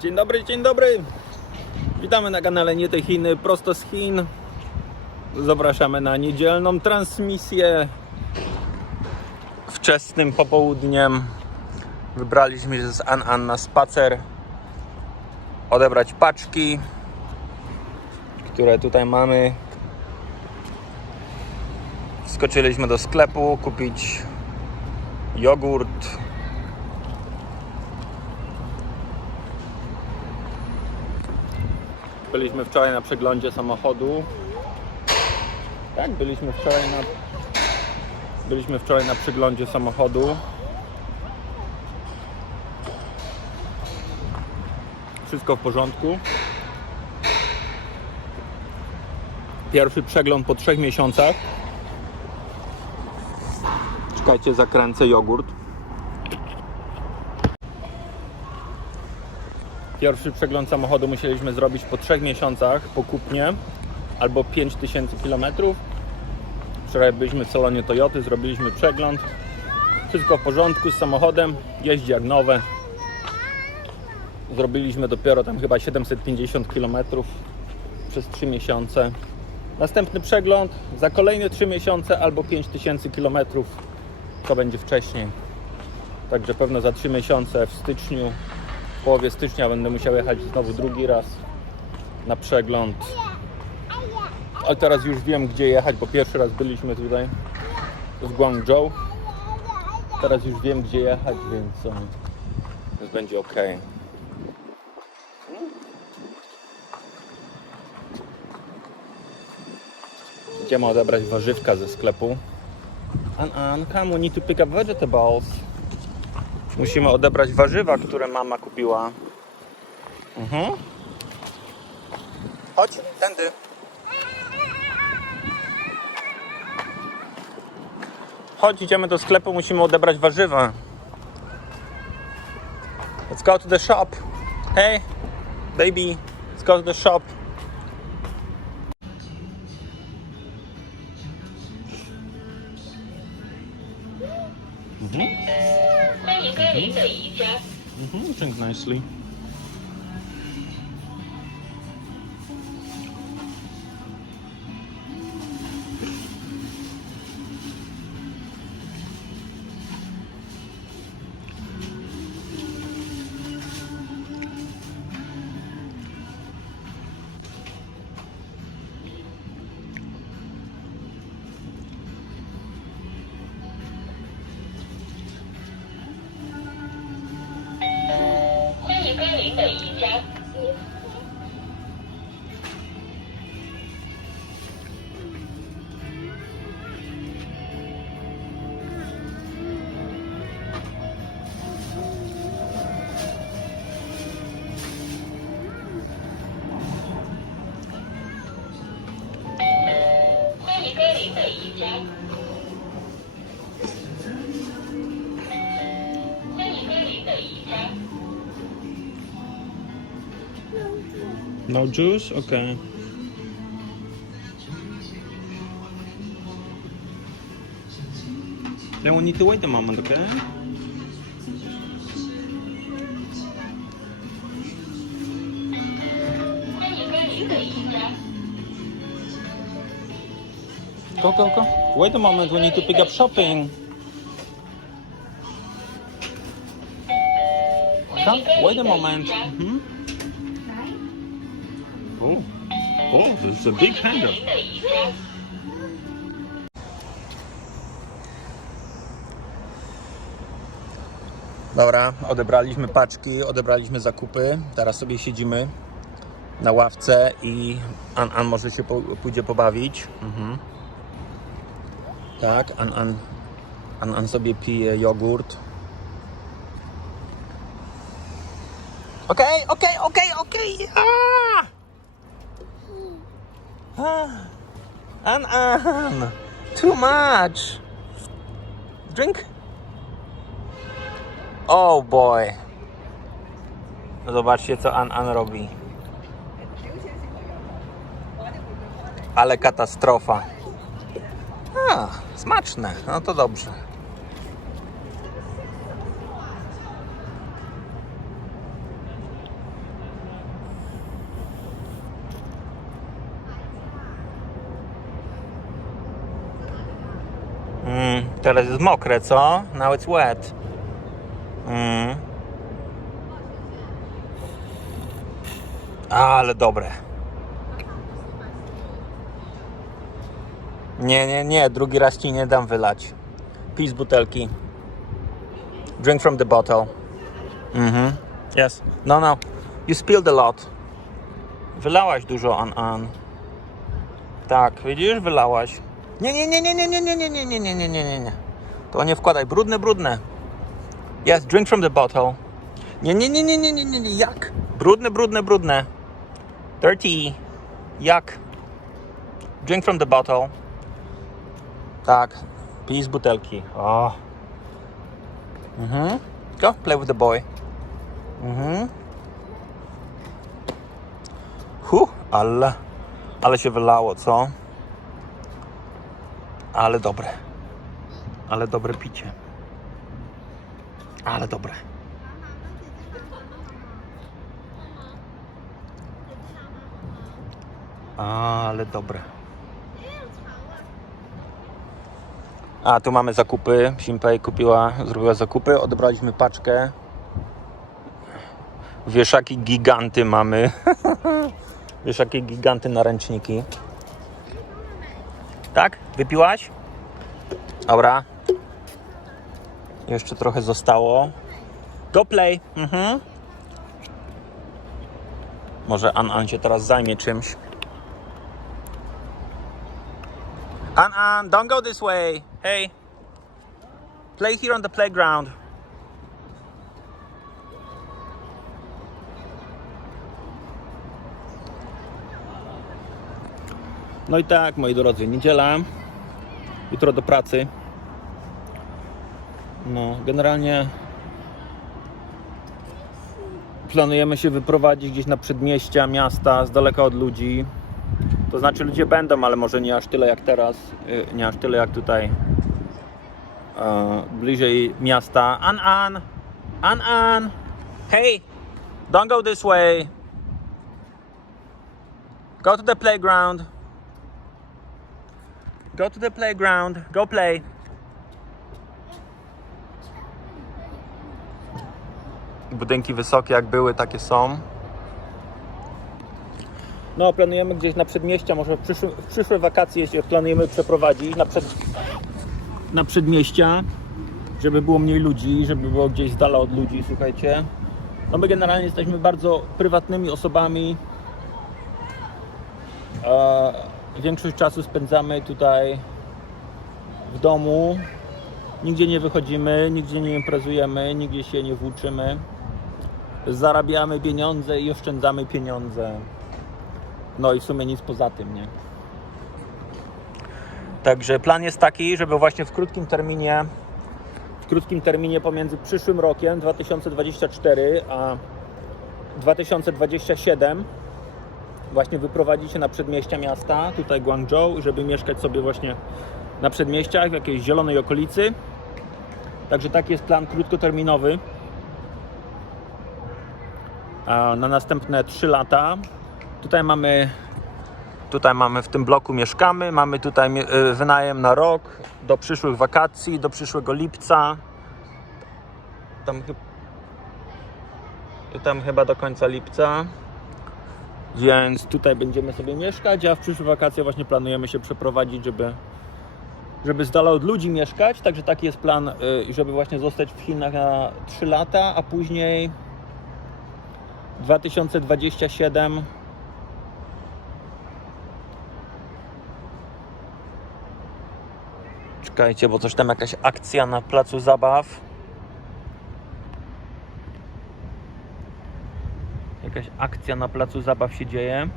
Dzień dobry, dzień dobry. Witamy na kanale Nie te Chiny, prosto z Chin. Zapraszamy na niedzielną transmisję. Wczesnym popołudniem wybraliśmy się z An An na spacer. Odebrać paczki, które tutaj mamy. Wskoczyliśmy do sklepu kupić jogurt, Byliśmy wczoraj na przeglądzie samochodu. Tak, byliśmy wczoraj na. Byliśmy wczoraj na przeglądzie samochodu. Wszystko w porządku. Pierwszy przegląd po trzech miesiącach. Czekajcie, zakręcę jogurt. Pierwszy przegląd samochodu musieliśmy zrobić po 3 miesiącach po kupnie albo 5000 km. Wczoraj byliśmy w salonie Toyoty, zrobiliśmy przegląd. Wszystko w porządku z samochodem, jeździ jak nowe. Zrobiliśmy dopiero tam chyba 750 km przez 3 miesiące. Następny przegląd za kolejne 3 miesiące albo 5000 km. To będzie wcześniej. Także pewno za 3 miesiące w styczniu w połowie stycznia będę musiał jechać znowu drugi raz na przegląd. Ale teraz już wiem gdzie jechać, bo pierwszy raz byliśmy tutaj w Guangzhou. Teraz już wiem gdzie jechać, więc, więc będzie ok. Idziemy odebrać warzywka ze sklepu. An, an, come, we need to pick up vegetables. Musimy odebrać warzywa, które mama kupiła. Mhm. Chodź, tędy. Chodź, idziemy do sklepu, musimy odebrać warzywa. Let's go to the shop. Hey, baby, let's go to the shop. Mhm, 每一家 No juice? Okay. Then we need to wait a moment, okay? Go, go, go. Wait a moment, we need to pick up shopping. Come, wait a moment. Mm -hmm. Oh, this is a big panda. Dobra, odebraliśmy paczki, odebraliśmy zakupy. Teraz sobie siedzimy na ławce i An An może się po, pójdzie pobawić. Mhm. Tak, An An, An An sobie pije jogurt. Okej, okay, okej, okay, okej, okay, okej. Okay. An, An, too much. Drink. Oh boy. No zobaczcie co An An robi. Ale katastrofa. A, smaczne. No to dobrze. Mm, teraz jest mokre, co? Now it's wet. Mm. Ale dobre. Nie, nie, nie, drugi raz ci nie dam wylać. Pij z butelki. Drink from the bottle. Mhm. Yes. No, no. You spilled a lot. Wylałaś dużo, An An. Tak, widzisz, wylałaś. Nie, nie, nie, nie, nie, nie, nie, nie, nie, nie, nie, nie, nie, nie, nie. To nie wkładaj. Brudne, brudne. Yes, drink from the bottle. Nie, nie, nie, nie, nie, nie, nie, nie. Jak? Brudne, brudne, brudne. Dirty. Jak? Drink from the bottle. Tak. Pij z butelki. O. Mhm. Go, play with the boy. Mhm. Hu, ale, ale się wylało, co? Ale dobre. Ale dobre picie. Ale dobre. Ale dobre. A tu mamy zakupy. Simpej kupiła, zrobiła zakupy. Odebraliśmy paczkę. Wieszaki giganty mamy. Wieszaki giganty na ręczniki. Tak? Wypiłaś? Dobra. Jeszcze trochę zostało. Go play. Mhm. Może An An się teraz zajmie czymś. An An, don't go this way. Hey. Play here on the playground. No i tak, moi drodzy, niedziela. Jutro do pracy. No, generalnie planujemy się wyprowadzić gdzieś na przedmieścia miasta, z daleka od ludzi. To znaczy ludzie będą, ale może nie aż tyle jak teraz, y, nie aż tyle jak tutaj e, bliżej miasta. An An, An An, hey, don't go this way. Go to the playground. Go to the playground. Go play. Budynki wysokie jak były, takie są. No, planujemy gdzieś na przedmieścia, może w, przyszłym, w przyszłe wakacje się planujemy przeprowadzić na, przed, na przedmieścia, żeby było mniej ludzi, żeby było gdzieś z dala od ludzi, słuchajcie. No my generalnie jesteśmy bardzo prywatnymi osobami. E, większość czasu spędzamy tutaj w domu. Nigdzie nie wychodzimy, nigdzie nie imprezujemy, nigdzie się nie włóczymy. Zarabiamy pieniądze i oszczędzamy pieniądze. No i w sumie nic poza tym, nie? Także plan jest taki, żeby właśnie w krótkim terminie, w krótkim terminie pomiędzy przyszłym rokiem 2024 a 2027 właśnie wyprowadzić się na przedmieścia miasta, tutaj Guangzhou, żeby mieszkać sobie właśnie na przedmieściach, w jakiejś zielonej okolicy. Także taki jest plan krótkoterminowy na następne 3 lata. Tutaj mamy tutaj mamy w tym bloku mieszkamy, mamy tutaj y, wynajem na rok do przyszłych wakacji, do przyszłego lipca. Tam, tam chyba do końca lipca. Więc tutaj będziemy sobie mieszkać, a w przyszłe wakacje właśnie planujemy się przeprowadzić, żeby, żeby z dala od ludzi mieszkać. Także taki jest plan, y, żeby właśnie zostać w Chinach na 3 lata, a później 2027 Czekajcie, bo coś tam jakaś akcja na placu zabaw. Jakaś akcja na placu zabaw się dzieje.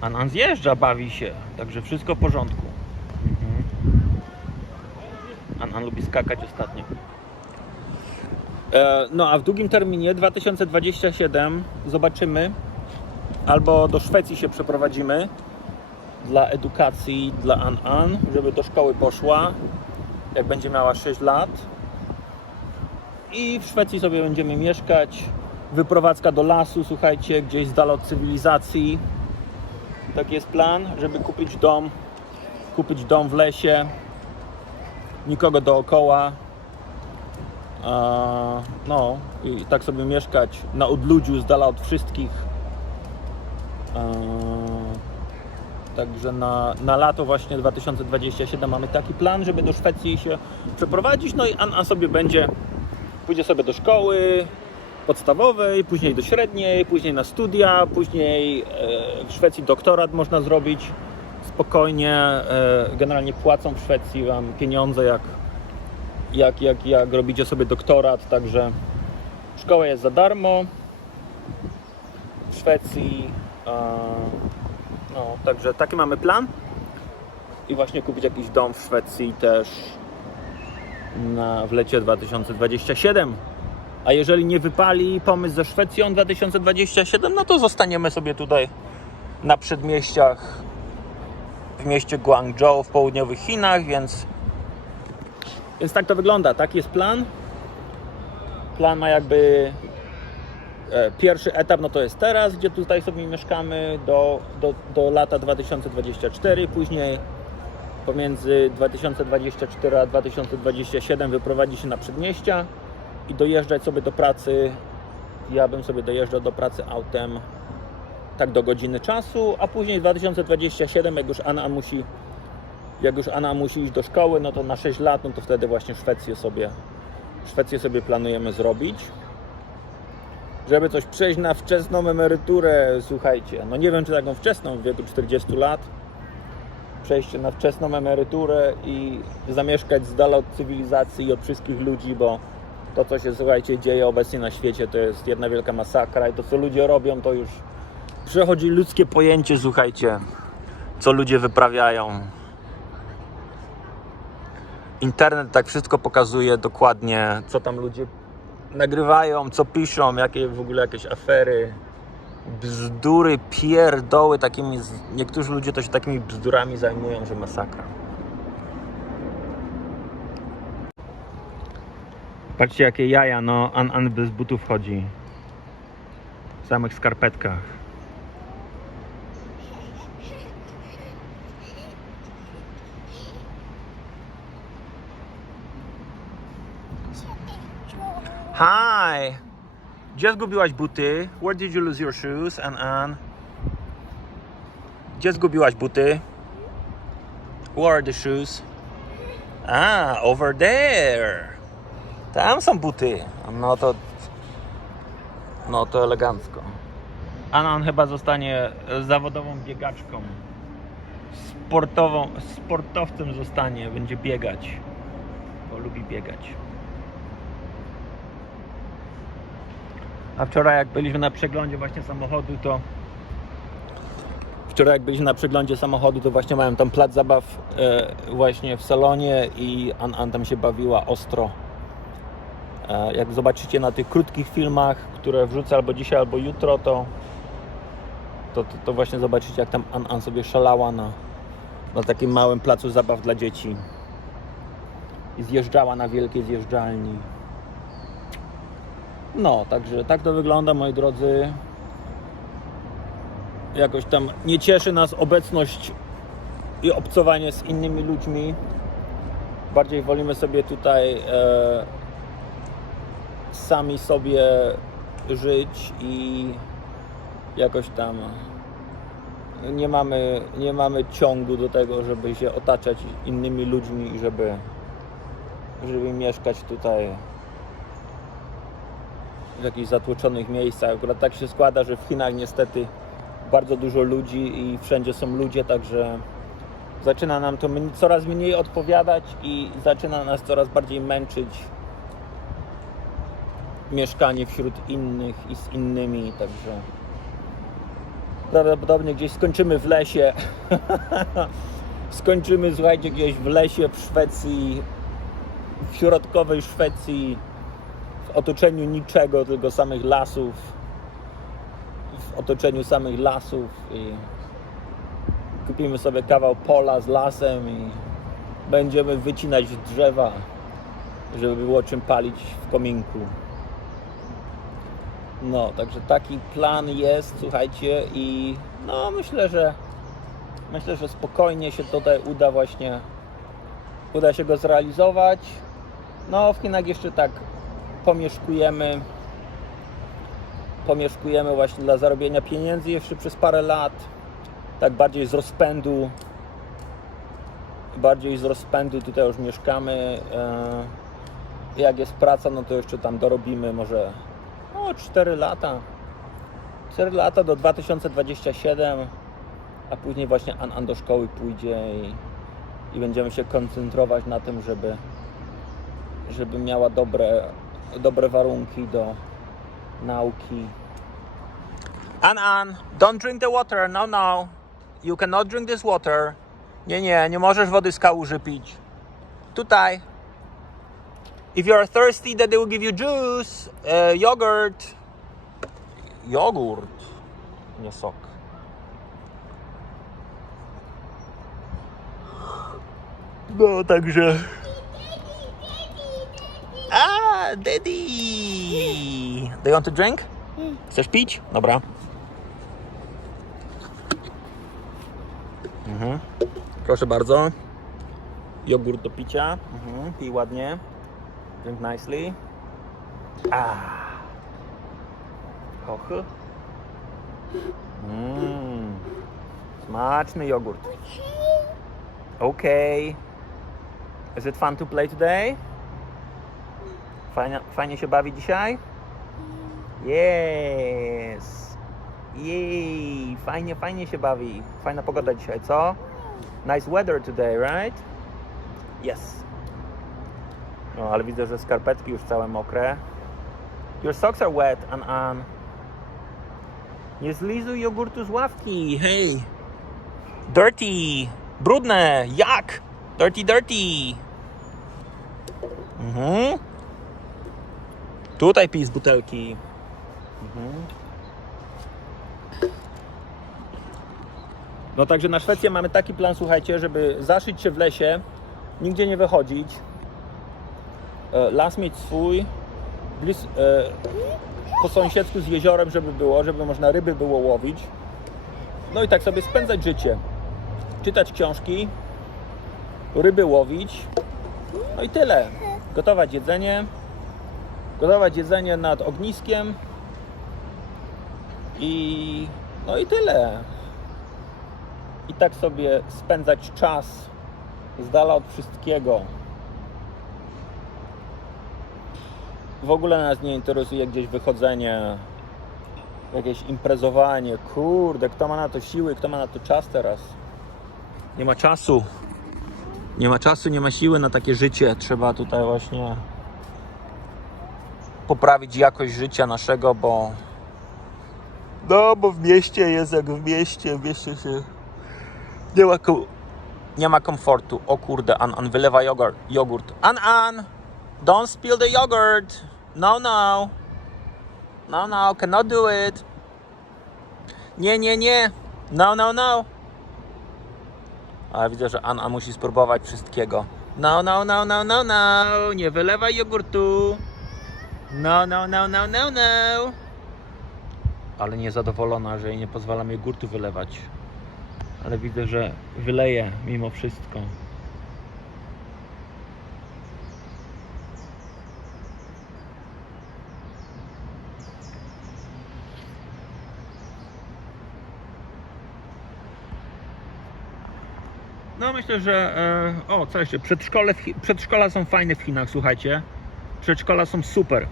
Anan zjeżdża, bawi się, także wszystko w porządku. Mhm. Anan lubi skakać ostatnio. E, no a w długim terminie 2027 zobaczymy. Albo do Szwecji się przeprowadzimy, dla edukacji dla An An, żeby do szkoły poszła, jak będzie miała 6 lat. I w Szwecji sobie będziemy mieszkać. Wyprowadzka do lasu, słuchajcie, gdzieś z dala od cywilizacji. Taki jest plan, żeby kupić dom, kupić dom w lesie, nikogo dookoła. No i tak sobie mieszkać na odludziu, z dala od wszystkich. Także na, na lato właśnie 2027 mamy taki plan, żeby do Szwecji się przeprowadzić. No i Anna sobie będzie, pójdzie sobie do szkoły podstawowej, później do średniej, później na studia, później e, w Szwecji doktorat można zrobić spokojnie. E, generalnie płacą w Szwecji Wam pieniądze, jak, jak, jak, jak robicie sobie doktorat. Także szkoła jest za darmo w Szwecji. No, także taki mamy plan. I właśnie kupić jakiś dom w Szwecji też na, w lecie 2027. A jeżeli nie wypali pomysł ze Szwecją 2027, no to zostaniemy sobie tutaj na przedmieściach w mieście Guangzhou w południowych Chinach, więc więc tak to wygląda. Taki jest plan. Plan ma jakby e, pierwszy etap, no to jest teraz, gdzie tutaj sobie mieszkamy do, do, do lata 2024. Później pomiędzy 2024 a 2027 wyprowadzić się na przedmieścia i dojeżdżać sobie do pracy. Ja bym sobie dojeżdżał do pracy autem tak do godziny czasu, a później 2027, jak już Anna musi jak już Anna musi iść do szkoły, no to na 6 lat, no to wtedy właśnie Szwecję sobie Szwecję sobie planujemy zrobić. Żeby coś przejść na wczesną emeryturę, słuchajcie, no nie wiem czy taką wczesną w wieku 40 lat, przejście na wczesną emeryturę i zamieszkać z dala od cywilizacji i od wszystkich ludzi, bo to co się słuchajcie dzieje obecnie na świecie to jest jedna wielka masakra i to co ludzie robią to już przechodzi ludzkie pojęcie, słuchajcie, co ludzie wyprawiają. Internet tak wszystko pokazuje dokładnie, co tam ludzie nagrywają, co piszą, jakie w ogóle jakieś afery, bzdury, pierdoły, takimi, niektórzy ludzie to się takimi bzdurami zajmują, że masakra. Patrzcie jakie jaja, no An An bez butów chodzi. W samych skarpetkach. Hi! Gdzie zgubiłaś buty? Where did you lose your shoes, An An? Gdzie zgubiłaś buty? Where are the shoes? Ah, over there. Tam są buty. No to... No to elegancko. Anan chyba zostanie zawodową biegaczką. Sportową, sportowcem zostanie, będzie biegać. Bo lubi biegać. A wczoraj jak byliśmy na przeglądzie właśnie samochodu, to wczoraj jak byliśmy na przeglądzie samochodu, to właśnie miałem tam plac zabaw e, właśnie w salonie i An, An tam się bawiła ostro. E, jak zobaczycie na tych krótkich filmach, które wrzucę albo dzisiaj, albo jutro, to to, to, to właśnie zobaczycie jak tam An, An sobie szalała na, na takim małym placu zabaw dla dzieci. I zjeżdżała na wielkiej zjeżdżalni. No, także tak to wygląda, moi drodzy. Jakoś tam nie cieszy nas obecność i obcowanie z innymi ludźmi. Bardziej wolimy sobie tutaj e, sami sobie żyć i jakoś tam nie mamy, nie mamy ciągu do tego, żeby się otaczać innymi ludźmi i żeby, żeby mieszkać tutaj w jakichś zatłoczonych miejscach. Akurat tak się składa, że w Chinach niestety bardzo dużo ludzi i wszędzie są ludzie, także zaczyna nam to coraz mniej odpowiadać i zaczyna nas coraz bardziej męczyć mieszkanie wśród innych i z innymi, także prawdopodobnie gdzieś skończymy w lesie. skończymy, słuchajcie, gdzieś w lesie w Szwecji, w środkowej Szwecji, otoczeniu niczego, tylko samych lasów. W otoczeniu samych lasów i Kupimy sobie kawał pola z lasem i będziemy wycinać drzewa, żeby było czym palić w kominku. No, także taki plan jest, słuchajcie, i no myślę, że myślę, że spokojnie się tutaj uda właśnie uda się go zrealizować. No, w Chinach jeszcze tak pomieszkujemy pomieszkujemy właśnie dla zarobienia pieniędzy jeszcze przez parę lat. Tak bardziej z rozpędu. Bardziej z rozpędu tutaj już mieszkamy. E, Jak jest praca, no to jeszcze tam dorobimy może no, 4 lata. 4 lata do 2027, a później właśnie An, An do szkoły pójdzie i, i będziemy się koncentrować na tym, żeby, żeby miała dobre, dobre warunki do nauki. An An, don't drink the water, no no. You cannot drink this water. Nie, nie, nie możesz wody z kałuży pić. Tutaj. If you are thirsty, then they will give you juice, uh, yogurt. Jogurt, nie sok. No, także. Daddy! Do you want to drink? Chcesz pić? Dobra. Mhm. Proszę bardzo. Jogurt do picia. Mhm. Pij ładnie. Drink nicely. A. Hochy. Mmm. Smaczny jogurt. Okay. Is it fun to play today? Fajnie, fajnie się bawi dzisiaj? Yes! Jej! Fajnie, fajnie się bawi. Fajna pogoda dzisiaj, co? Nice weather today, right? Yes. No, ale widzę, że skarpetki już całe mokre. Your socks are wet, An An. Nie zlizuj jogurtu z ławki, hej! Dirty! Brudne! Jak? Dirty, dirty! Mhm. Tutaj pij z butelki. Mhm. No także na Szwecję mamy taki plan, słuchajcie, żeby zaszyć się w lesie, nigdzie nie wychodzić, e, las mieć swój, blis, e, po sąsiedzku z jeziorem, żeby było, żeby można ryby było łowić. No i tak sobie spędzać życie. Czytać książki, ryby łowić. No i tyle. Gotować jedzenie, gotować jedzenie nad ogniskiem i no i tyle. I tak sobie spędzać czas z dala od wszystkiego. W ogóle nas nie interesuje gdzieś wychodzenie, jakieś imprezowanie. Kurde, kto ma na to siły, kto ma na to czas teraz? Nie ma czasu. Nie ma czasu, nie ma siły na takie życie. Trzeba tutaj właśnie poprawić jakość życia naszego, bo no, bo w mieście jest jak w mieście, w mieście się nie ma, ko- nie ma komfortu. O kurde, An An wylewa jogurt. jogurt. An An, don't spill the yogurt. No, no. No, no, cannot do it. Nie, nie, nie. No, no, no. Ale widzę, że An An musi spróbować wszystkiego. No, no, no, no, no, no. Nie wylewaj jogurtu. No, no, no, no, no, no. Ale niezadowolona, że jej nie pozwalam jogurtu wylewać. Ale widzę, że wyleje mimo wszystko. No myślę, że... E, o, co jeszcze? Przedszkole, przedszkola są fajne w Chinach, słuchajcie. Przedszkola są super.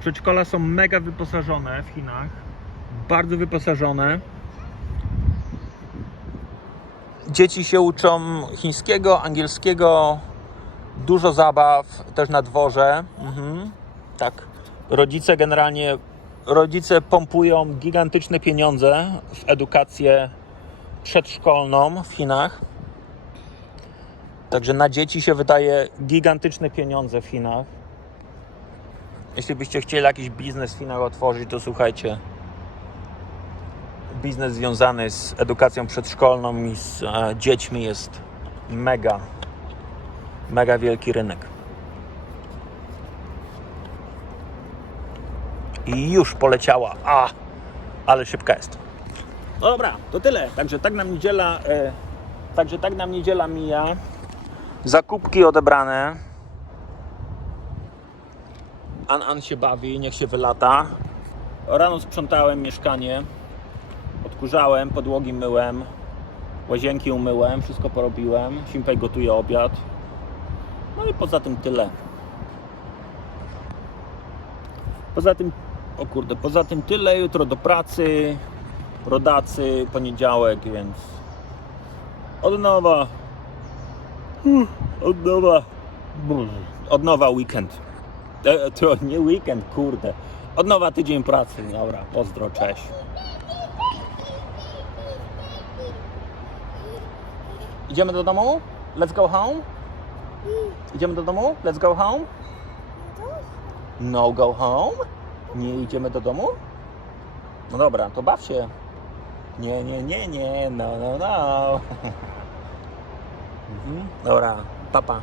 Przedszkola są mega wyposażone w Chinach. Bardzo wyposażone. Dzieci się uczą chińskiego, angielskiego, dużo zabaw też na dworze. Mhm. Tak. Rodzice generalnie rodzice pompują gigantyczne pieniądze w edukację przedszkolną w Chinach. Także na dzieci się wydaje gigantyczne pieniądze w Chinach. Jeśli byście chcieli jakiś biznes Chinach otworzyć, to słuchajcie. biznes związany z edukacją przedszkolną i z e, dziećmi jest mega, mega wielki rynek. I już poleciała. A, ale szybka jest. No dobra, to tyle. Także tak nam niedziela, e, także tak nam niedziela mija. Zakupki odebrane. An An się bawi, niech się wylata. Rano sprzątałem mieszkanie. Odkurzałem, podłogi myłem. Łazienki umyłem, wszystko porobiłem. Simpej gotuje obiad. No i poza tym tyle. Poza tym, o kurde, poza tym tyle. Jutro do pracy. Rodacy, poniedziałek, więc od nowa. Hmm, Od nowa. Od nowa weekend. To nie weekend, kurde. Od nowa tydzień pracy. Dobra, pozdro, cześć. Idziemy do domu? Let's go home? Idziemy do domu? Let's go home? No go home? Nie idziemy do domu? No dobra, to baw się. Nie, nie, nie, nie, no, no, no. Mhm. Dobra, papa.